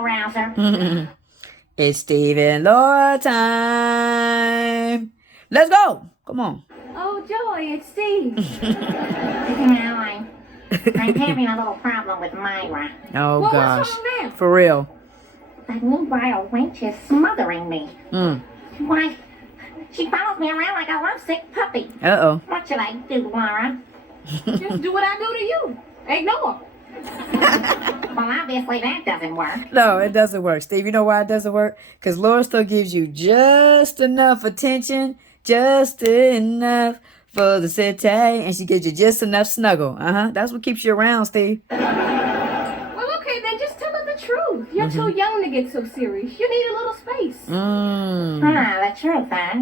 Rouser. It's Steve and Laura time. Let's go. Come on. Oh, Joy, it's Steve. I'm having a little problem with Myra. Oh, Well, gosh. what's wrong now? For real. That new vile wench is smothering me. Mm. Why, she follows me around like a lovesick puppy. Uh-oh. What should I do, Laura? Just do what I do to you. Ignore. Well, obviously that doesn't work. No, it doesn't work. Steve, you know why it doesn't work? Because Laura still gives you just enough attention, just enough for the city, and she gives you just enough snuggle. That's what keeps you around, Steve. Well, okay, then just tell her the truth. You're too young to get so serious. You need a little space. The truth, huh?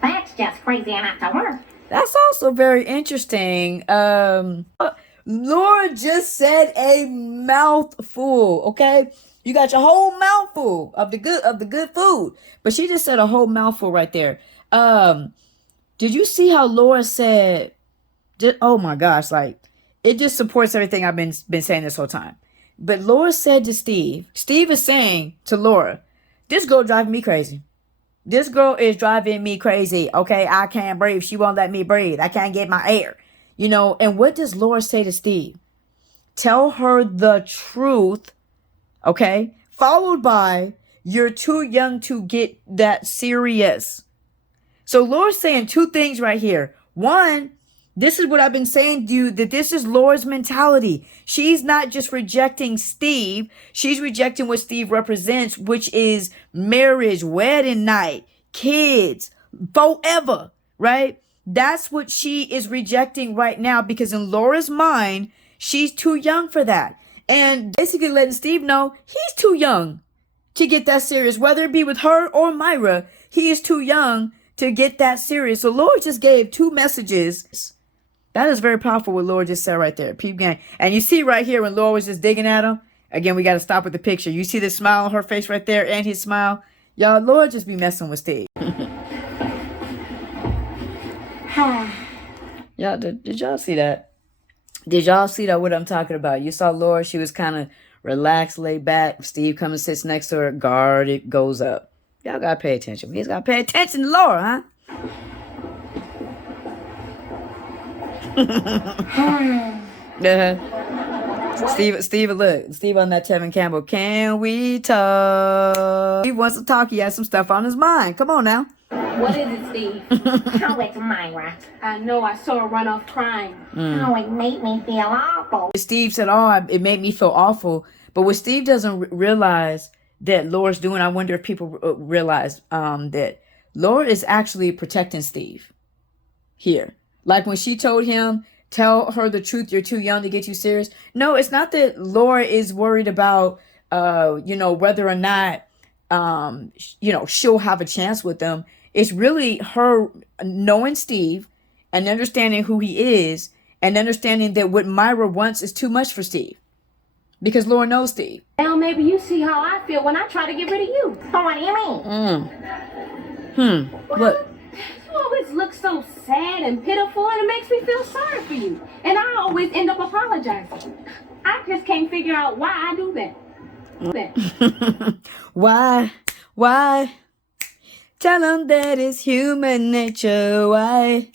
That's just crazy enough to work. That's also very interesting. Laura just said a mouthful, okay? You got your whole mouthful of the good food, but she just said a whole mouthful right there. Did you see how Laura said? Oh my gosh, like it just supports everything I've been saying this whole time. But Laura said to Steve is saying to Laura, "This girl driving me crazy. This girl is driving me crazy. Okay, I can't breathe. She won't let me breathe. I can't get my air." You know, and what does Laura say to Steve? Tell her the truth, okay? Followed by, "You're too young to get that serious." So Laura's saying two things right here. One, this is what I've been saying to you, that this is Laura's mentality. She's not just rejecting Steve. She's rejecting what Steve represents, which is marriage, wedding night, kids, forever, right? That's what she is rejecting right now, because in Laura's mind, she's too young for that. And basically letting Steve know he's too young to get that serious, whether it be with her or Myra. He is too young to get that serious. So Laura just gave two messages. That is very powerful what Laura just said right there. Peep gang. And you see right here when Laura was just digging at him. Again, we got to stop with the picture. You see the smile on her face right there and his smile. Y'all, Laura just be messing with Steve. Y'all, did y'all see that? Did y'all see that what I'm talking about? You saw Laura, she was kind of relaxed, laid back. Steve comes and sits next to her. Guard, it goes up. Y'all got to pay attention. We just got to pay attention to Laura, huh? Steve, look. Steve on that Tevin Campbell. Can we talk? He wants to talk. He has some stuff on his mind. Come on now. What is it, Steve? Oh, it's Myra. I know, I saw her run off crying. Oh, it made me feel awful. Steve said, "Oh, it made me feel awful." But what Steve doesn't realize that Laura's doing, I wonder if people realize that Laura is actually protecting Steve here. Like when she told him, "Tell her the truth, you're too young to get you serious." No, it's not that Laura is worried about, whether or not, she'll have a chance with them. It's really her knowing Steve and understanding who he is and understanding that what Myra wants is too much for Steve. Because Laura knows Steve. Now maybe you see how I feel when I try to get rid of you. Oh, what do you mean? Look. You always look so sad and pitiful, and it makes me feel sorry for you. And I always end up apologizing. I just can't figure out why I do that. Why? Tell him that it's human nature. Why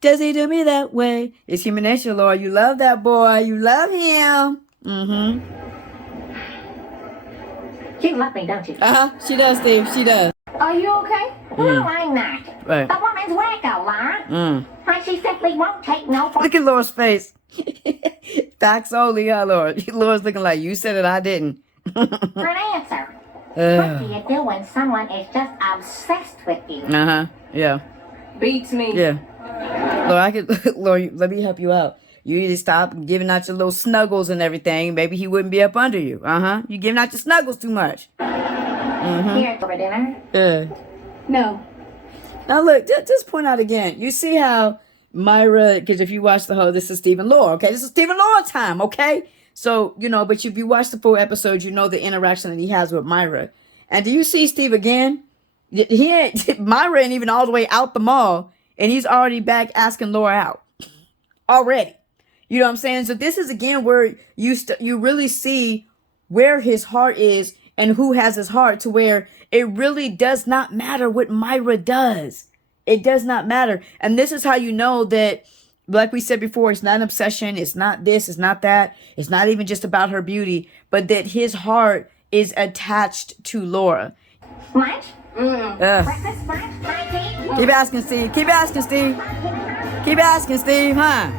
does he do me that way? It's human nature, Laura. You love that boy. You love him. You love me, don't you? She does, Steve. She does. Are you okay? No, I'm not. Right. The woman's wacko, Laura. Why, she simply won't take no for Look at Laura's face. Facts only, huh, Laura? Laura's looking like, you said it, I didn't. an answer. What do you do when someone is just obsessed with you? Yeah. Beats me. Yeah. Laura, let me help you out. You need to stop giving out your little snuggles and everything. Maybe he wouldn't be up under you. You giving out your snuggles too much. Here for dinner? No. Now look, just point out again. You see how Myra, because if you watch the whole, this is Steve and Laura, okay? This is Steve and Laura time, okay? So, but if you watch the full episode, you know the interaction that he has with Myra. And do you see Steve again? Myra ain't even all the way out the mall, and he's already back asking Laura out. Already. You know what I'm saying? So this is again where you really see where his heart is and who has his heart, to where it really does not matter what Myra does. It does not matter. And this is how you know that, like we said before, it's not an obsession. It's not this. It's not that. It's not even just about her beauty, but that his heart is attached to Laura. Lunch? Breakfast, lunch, tea? Keep asking, Steve. Keep asking, Steve. Keep asking, Steve, huh?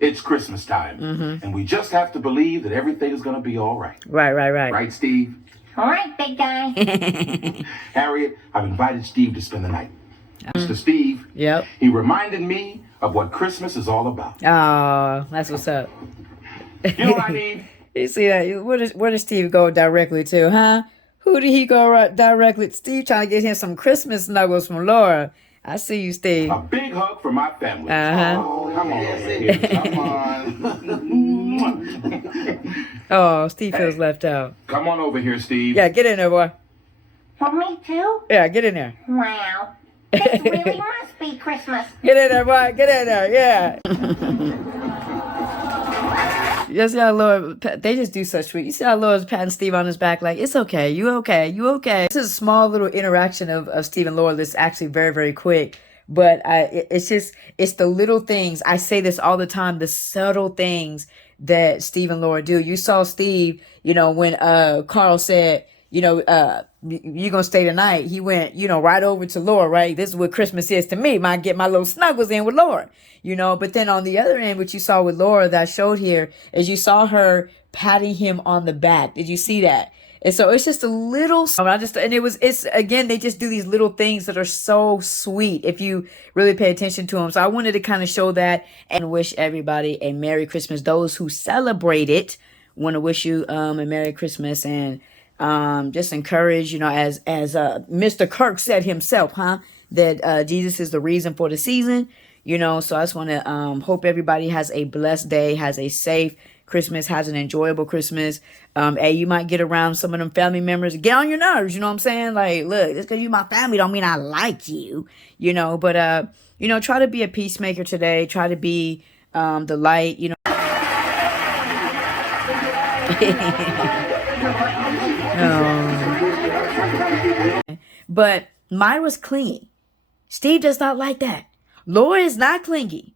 It's Christmas time, and we just have to believe that everything is going to be all right. Right. Right, Steve? All right, big guy. Harriet, I've invited Steve to spend the night. Mr. Steve, Yep. he reminded me of what Christmas is all about. Oh, that's what's up. You know what I need? You see that? Where does Steve go directly to, huh? Who did he go directly to? Steve trying to get him some Christmas snuggles from Laura. I see you, Steve. A big hug for my family. Uh-huh. Oh, come on over here. Come on. Oh, Steve feels left out. Come on over here, Steve. Yeah, get in there, boy. For me too? Yeah, get in there. Wow. This really must be Christmas. Get in there, boy. Get in there. Yeah. You see how Laura, they just do such sweet. You see how Laura's patting Steve on his back like, it's okay. You okay. You okay. This is a small little interaction of Steve and Laura that's actually very, very quick. But it's the little things. I say this all the time, the subtle things that Steve and Laura do. You saw Steve, when Carl said, you gonna stay tonight. He went, right over to Laura, right? This is what Christmas is to me. Might get my little snuggles in with Laura, But then on the other end, what you saw with Laura that I showed here is you saw her patting him on the back. Did you see that? And so it's just a little, it's again, they just do these little things that are so sweet if you really pay attention to them. So I wanted to kind of show that and wish everybody a Merry Christmas. Those who celebrate it, want to wish you a Merry Christmas, and just encourage, as Mr. Kirk said himself, that Jesus is the reason for the season, so I just want to hope everybody has a blessed day, has a safe Christmas, has an enjoyable Christmas. Hey, you might get around some of them family members, get on your nerves, you know what I'm saying? Like, look, just because you my family don't mean I like you, but try to be a peacemaker today, try to be the light, But Myra's clingy. Steve does not like that. Laura is not clingy.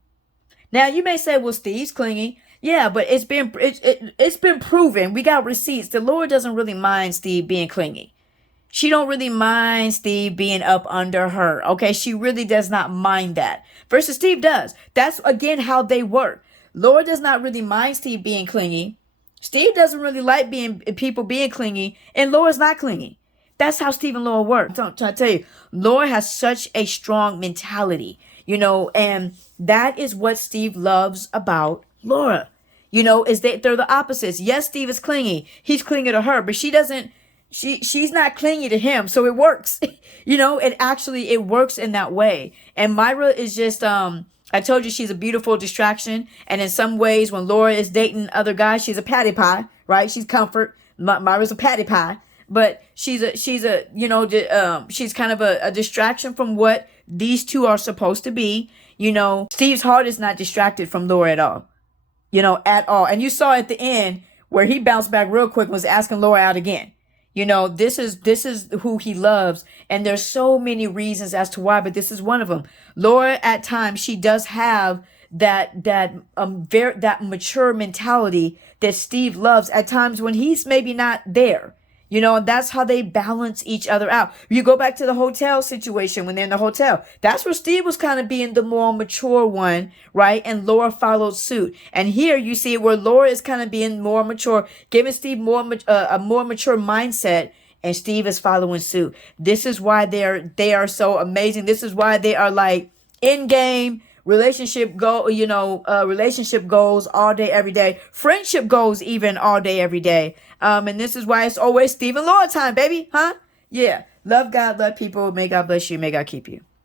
Now you may say, well, Steve's clingy. Yeah, but it's been proven. We got receipts that Laura doesn't really mind Steve being clingy. She don't really mind Steve being up under her. Okay, she really does not mind that. Versus Steve does. That's again how they work. Laura does not really mind Steve being clingy. Steve doesn't really like people being clingy, and Laura's not clingy. That's how Steve and Laura work. I'm trying to tell you, Laura has such a strong mentality, and that is what Steve loves about Laura. Is that they're the opposites. Yes, Steve is clingy. He's clingy to her, but she's not clingy to him. So it works. It works in that way. And Myra is just, I told you she's a beautiful distraction. And in some ways, when Laura is dating other guys, she's a patty pie, right? She's comfort. Myra's a patty pie. But she's kind of a distraction from what these two are supposed to be. Steve's heart is not distracted from Laura at all. At all. And you saw at the end where he bounced back real quick and was asking Laura out again. This is who he loves. And there's so many reasons as to why, but this is one of them. Laura, at times, she does have that mature mentality that Steve loves at times when he's maybe not there. That's how they balance each other out. You go back to the hotel situation when they're in the hotel. That's where Steve was kind of being the more mature one, right? And Laura followed suit. And here you see where Laura is kind of being more mature, giving Steve a more mature mindset, and Steve is following suit. This is why they are so amazing. This is why they are like in game. Relationship goals all day, every day. Friendship goals even all day, every day. And this is why it's always Steve and Laura time, baby. Huh? Yeah. Love God, love people. May God bless you. May God keep you.